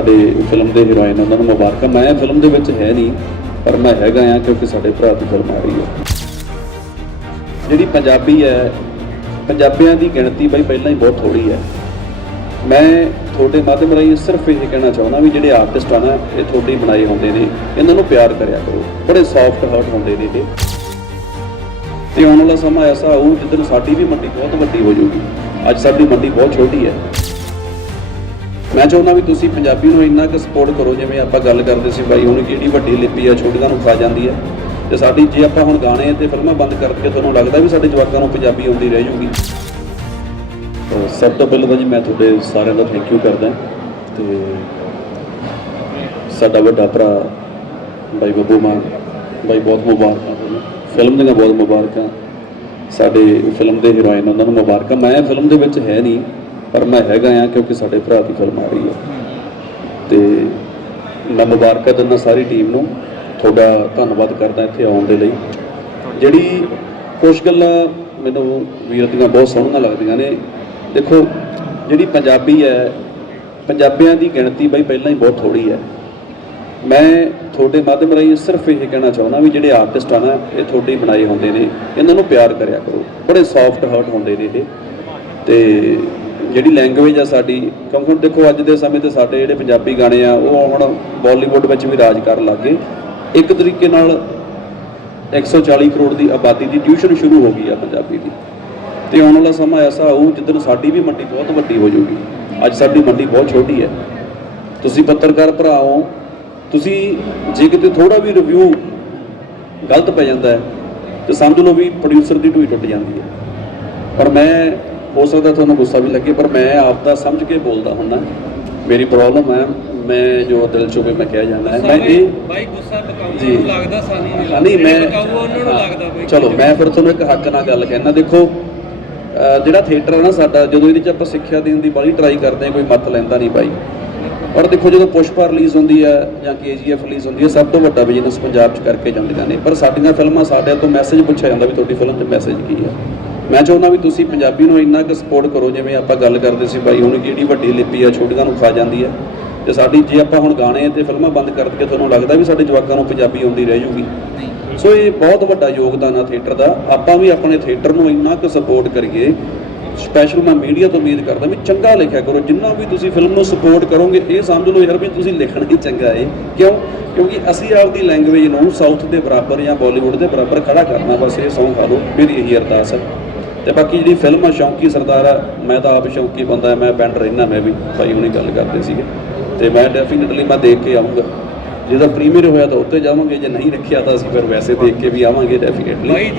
ਸਾਡੇ ਫਿਲਮ ਦੇ ਹੀਰੋਇਨ ਉਹਨਾਂ ਨੂੰ ਮੁਬਾਰਕਾਂ। ਮੈਂ ਫਿਲਮ ਦੇ ਵਿੱਚ ਹੈ ਨਹੀਂ, ਪਰ ਮੈਂ ਹੈਗਾ ਆ ਕਿਉਂਕਿ ਸਾਡੇ ਭਰਾ ਦੀ ਫਿਲਮ ਆ ਰਹੀ ਹੈ। ਜਿਹੜੀ ਪੰਜਾਬੀ ਹੈ, ਪੰਜਾਬੀਆਂ ਦੀ ਗਿਣਤੀ ਬਈ ਪਹਿਲਾਂ ਹੀ ਬਹੁਤ ਥੋੜੀ ਹੈ। ਮੈਂ ਤੁਹਾਡੇ ਮਾਧਿਅਮ ਰਾਹੀਂ ਸਿਰਫ ਇਹ ਕਹਿਣਾ ਚਾਹੁੰਦਾ ਵੀ ਜਿਹੜੇ ਆਰਟਿਸਟ ਆ ਨਾ, ਇਹ ਤੁਹਾਡੇ ਬਣਾਏ ਹੁੰਦੇ ਨੇ, ਇਹਨਾਂ ਨੂੰ ਪਿਆਰ ਕਰਿਆ ਕਰੋ। ਬੜੇ ਸੌਫਟ ਹਾਰਟ ਹੁੰਦੇ ਨੇ ਇਹ। ਤੇ ਆਉਣ ਵਾਲਾ ਸਮਾਂ ਐਸਾ ਆਊ ਜਿੱਦਣ ਸਾਡੀ ਵੀ ਮੰਡੀ ਬਹੁਤ ਵੱਡੀ ਹੋ ਜਾਊਗੀ। ਅੱਜ ਸਾਡੀ ਮੰਡੀ ਬਹੁਤ ਛੋਟੀ ਹੈ। ਮੈਂ ਚਾਹੁੰਦਾ ਵੀ ਤੁਸੀਂ ਪੰਜਾਬੀ ਨੂੰ ਇੰਨਾ ਕੁ ਸਪੋਰਟ ਕਰੋ, ਜਿਵੇਂ ਆਪਾਂ ਗੱਲ ਕਰਦੇ ਸੀ ਬਾਈ, ਹੁਣ ਕਿਹੜੀ ਵੱਡੀ ਲਿਪੀ ਆ ਛੋਟੀਆਂ ਨੂੰ ਖਾ ਜਾਂਦੀ ਹੈ ਤੇ ਸਾਡੀ ਜੇ ਆਪਾਂ ਹੁਣ ਗਾਣੇ ਤੇ ਫਿਲਮਾਂ ਬੰਦ ਕਰਕੇ ਤੁਹਾਨੂੰ ਲੱਗਦਾ ਵੀ ਸਾਡੇ ਜਵਾਕਾਂ ਨੂੰ ਪੰਜਾਬੀ ਆਉਂਦੀ ਰਹਿ ਜੂਗੀ। ਸਭ ਤੋਂ ਪਹਿਲਾਂ ਤਾਂ ਜੀ ਮੈਂ ਤੁਹਾਡੇ ਸਾਰਿਆਂ ਦਾ ਥੈਂਕ ਯੂ ਕਰਦਾ। ਤੇ ਸਾਡਾ ਵੱਡਾ ਭਰਾ ਬਾਈ ਬੱਬੂ ਮਾਨ, ਬਾਈ ਬਹੁਤ ਮੁਬਾਰਕਾਂ ਤੁਹਾਨੂੰ। ਫਿਲਮ ਦੀਆਂ ਬਹੁਤ ਮੁਬਾਰਕਾਂ। ਸਾਡੇ ਫਿਲਮ ਦੇ ਹੀਰੋਇਨ ਉਹਨਾਂ ਨੂੰ ਮੁਬਾਰਕਾਂ। ਮੈਂ ਫਿਲਮ ਦੇ ਵਿੱਚ ਹੈ ਨਹੀਂ। ਪਰ ਮੈਂ ਹੈਗਾ ਆ ਕਿਉਂਕਿ ਸਾਡੇ ਭਰਾ ਦੀ ਫਿਲਮ ਆ ਰਹੀ ਹੈ। ਤੇ ਮੈਂ ਮੁਬਾਰਕਾਂ ਦਿੰਦਾ ਸਾਰੀ ਟੀਮ ਨੂੰ। ਤੁਹਾਡਾ ਧੰਨਵਾਦ ਕਰਦਾ ਇੱਥੇ ਆਉਣ ਦੇ ਲਈ। ਜਿਹੜੀ ਕੁਝ ਗੱਲਾਂ ਮੈਨੂੰ ਵੀਰ ਦੀਆਂ ਬਹੁਤ ਸੋਹਣੀਆਂ ਲੱਗਦੀਆਂ ਨੇ। ਦੇਖੋ, ਜਿਹੜੀ ਪੰਜਾਬੀ ਹੈ, ਪੰਜਾਬੀਆਂ ਦੀ ਗਿਣਤੀ ਬਈ ਪਹਿਲਾਂ ਹੀ ਬਹੁਤ ਥੋੜੀ ਹੈ। ਮੈਂ ਤੁਹਾਡੇ ਮਾਧਿਅਮ ਰਾਹੀਂ ਸਿਰਫ ਇਹ ਕਹਿਣਾ ਚਾਹੁੰਦਾ ਵੀ ਜਿਹੜੇ ਆਰਟਿਸਟ ਆ ਨਾ, ਇਹ ਤੁਹਾਡੇ ਹੀ ਬਣਾਏ ਹੁੰਦੇ ਨੇ। ਇਹਨਾਂ ਨੂੰ ਪਿਆਰ ਕਰਿਆ ਕਰੋ। ਬੜੇ ਸੌਫਟ ਹਾਰਟ ਹੁੰਦੇ ਨੇ ਇਹ। ਤੇ ਜਿਹੜੀ ਲੈਂਗੁਏਜ ਆ ਸਾਡੀ, ਕਿਉਂਕਿ ਹੁਣ ਦੇਖੋ ਅੱਜ ਦੇ ਸਮੇਂ ਤੇ ਸਾਡੇ ਜਿਹੜੇ ਪੰਜਾਬੀ ਗਾਣੇ ਆ, ਉਹ ਹੁਣ ਬਾਲੀਵੁੱਡ ਵਿੱਚ ਵੀ ਰਾਜ ਕਰਨ ਲੱਗ ਗਏ। ਇੱਕ ਤਰੀਕੇ ਨਾਲ 140 ਕਰੋੜ ਦੀ ਆਬਾਦੀ ਦੀ ਟਿਊਸ਼ਨ ਸ਼ੁਰੂ ਹੋ ਗਈ ਆ ਪੰਜਾਬੀ ਦੀ। ਤੇ ਆਉਣ ਵਾਲਾ ਸਮਾਂ ਐਸਾ ਆਊ ਜਿੱਦਣ ਸਾਡੀ ਵੀ ਮੰਡੀ ਬਹੁਤ ਵੱਡੀ ਹੋ ਜਾਊਗੀ। ਅੱਜ ਸਾਡੀ ਮੰਡੀ ਬਹੁਤ ਛੋਟੀ ਹੈ। ਤੁਸੀਂ ਪੱਤਰਕਾਰ ਭਰਾ ਹੋ, ਤੁਸੀਂ ਜੇ ਕਿਤੇ ਥੋੜਾ ਵੀ ਰਿਵਿਊ ਗਲਤ ਪੈ ਜਾਂਦਾ ਹੈ, ਤੇ ਸਮਝ ਲਓ ਵੀ ਪ੍ਰੋਡਿਊਸਰ ਦੀ ਢੂਈ ਟੁੱਟ ਜਾਂਦੀ ਹੈ। ਪਰ ਮੈਂ ਹੋ ਸਕਦਾ ਤੁਹਾਨੂੰ ਗੁੱਸਾ ਵੀ ਲੱਗੇ ਪਰ ਮੈਂ ਆਪ ਦਾ ਸਮਝ ਕੇ ਬੋਲਦਾ ਹੁੰਨਾ ਮੇਰੀ ਪ੍ਰੋਬਲਮ ਹੈ ਮੈਂ ਜੋ ਦਿਲ ਚੋਂ ਵੀ ਮੈਂ ਕਹਿ ਜਾਂਦਾ ਹੈ ਮੈਂ ਇਹ ਬਾਈ ਗੁੱਸਾ ਬਕਾਊ। ਨੂੰ ਲੱਗਦਾ ਸਾਨੀ ਨਹੀਂ ਮੈਂ ਬਕਾਊ ਉਹਨਾਂ ਨੂੰ ਲੱਗਦਾ ਬਈ। ਚਲੋ ਮੈਂ ਫਿਰ ਤੁਹਾਨੂੰ ਇੱਕ ਹੱਕ ਨਾਲ ਗੱਲ ਕਹਿਣਾ। ਦੇਖੋ ਜਿਹੜਾ ਥੀਏਟਰ ਹੈ ਨਾ ਸਾਡਾ ਜਦੋਂ ਇਹਦੇ 'ਚ ਆਪਾਂ ਸਿੱਖਿਆ ਦੇਣ ਦੀ ਬੜੀ ਟਰਾਈ ਕਰਦੇ ਹਾਂ ਕੋਈ ਮਤ ਲੈਂਦਾ ਨਹੀਂ ਬਾਈ। ਪਰ ਦੇਖੋ ਜਦੋਂ ਪੁਸ਼ਪਾ ਰਿਲੀਜ਼ ਹੁੰਦੀ ਹੈ ਜਾਂ ਕੇਜੀਐਫ ਰਿਲੀਜ਼ ਹੁੰਦੀ ਹੈ ਸਭ ਤੋਂ ਵੱਡਾ ਬਿਜ਼ਨਸ ਪੰਜਾਬ 'ਚ ਕਰਕੇ ਜਾਂਦੀਆਂ ਨੇ। ਪਰ ਸਾਡੀਆਂ ਫਿਲਮਾਂ ਸਾਡਿਆਂ ਤੋਂ ਮੈਸੇਜ ਪੁੱਛਿਆ ਜਾਂਦਾ ਵੀ ਤੁਹਾਡੀ ਫਿਲਮ 'ਚ ਮੈਸੇਜ ਕੀ ਹੈ। ਮੈਂ ਚਾਹੁੰਦਾ ਵੀ ਤੁਸੀਂ ਪੰਜਾਬੀ ਨੂੰ ਇੰਨਾ ਕੁ ਸਪੋਰਟ ਕਰੋ ਜਿਵੇਂ ਆਪਾਂ ਗੱਲ ਕਰਦੇ ਸੀ ਬਾਈ ਹੁਣ ਕਿਹੜੀ ਵੱਡੀ ਲਿਪੀ ਆ ਛੋਟੀਆਂ ਨੂੰ ਖਾ ਜਾਂਦੀ ਹੈ ਤੇ ਸਾਡੀ ਜੇ ਆਪਾਂ ਹੁਣ ਗਾਣੇ ਤੇ ਫਿਲਮਾਂ ਬੰਦ ਕਰਕੇ ਤੁਹਾਨੂੰ ਲੱਗਦਾ ਵੀ ਸਾਡੇ ਜਵਾਕਾਂ ਨੂੰ ਪੰਜਾਬੀ ਆਉਂਦੀ ਰਹਿ ਜਾਊਗੀ ਸੋ ਇਹ ਬਹੁਤ ਵੱਡਾ ਯੋਗਦਾਨ ਆ ਥੀਏਟਰ ਦਾ। ਆਪਾਂ ਵੀ ਆਪਣੇ ਥੀਏਟਰ ਨੂੰ ਇੰਨਾ ਕੁ ਸਪੋਰਟ ਕਰੀਏ। ਸਪੈਸ਼ਲ ਮੈਂ ਮੀਡੀਆ ਤੋਂ ਉਮੀਦ ਕਰਦਾ ਵੀ ਚੰਗਾ ਲਿਖਿਆ ਕਰੋ। ਜਿੰਨਾ ਵੀ ਤੁਸੀਂ ਫਿਲਮ ਨੂੰ ਸਪੋਰਟ ਕਰੋਗੇ ਇਹ ਸਮਝ ਲਓ ਯਾਰ ਵੀ ਤੁਸੀਂ ਲਿਖਣਾ ਹੀ ਚੰਗਾ ਏ। ਕਿਉਂ? ਕਿਉਂਕਿ ਅਸੀਂ ਆਪਦੀ ਲੈਂਗੁਏਜ ਨੂੰ ਸਾਊਥ ਦੇ ਬਰਾਬਰ ਜਾਂ ਬਾਲੀਵੁੱਡ ਦੇ ਬਰਾਬਰ ਖੜਾ ਕਰਨਾ ਬਸ ਇਹ ਸੌਂ ਖਾ ਲਓ। ਮੇਰੀ ਇਹੀ ਅਰਦਾਸ ਹੈ ਤੇ ਬਾਕੀ ਜਿਹੜੀ ਫਿਲਮ ਆ, ਸ਼ੌਂਕੀ ਸਰਦਾਰ ਆ, ਮੈਂ ਤਾਂ ਆਪ ਸ਼ੌਂਕੀ ਬੰਦਾ ਮੈਂ ਪਿੰਡ ਰਹਿਣਾ ਮੈਂ ਵੀ ਭਾਈ ਹੁਣੀ ਗੱਲ ਕਰਦੇ ਸੀਗੇ। ਤੇ ਮੈਂ ਡੈਫੀਨਿਟਲੀ ਮੈਂ ਦੇਖ ਕੇ ਆਉਂਗਾ ਜਿਹਦਾ ਪ੍ਰੀਮੀਅਰ ਹੋਇਆ ਤਾਂ ਉੱਤੇ ਜਾਵਾਂਗੇ, ਜੇ ਨਹੀਂ ਰੱਖਿਆ ਤਾਂ ਅਸੀਂ ਫਿਰ ਵੈਸੇ ਦੇਖ ਕੇ ਵੀ ਆਵਾਂਗੇ ਡੈਫੀਨਿਟਲੀ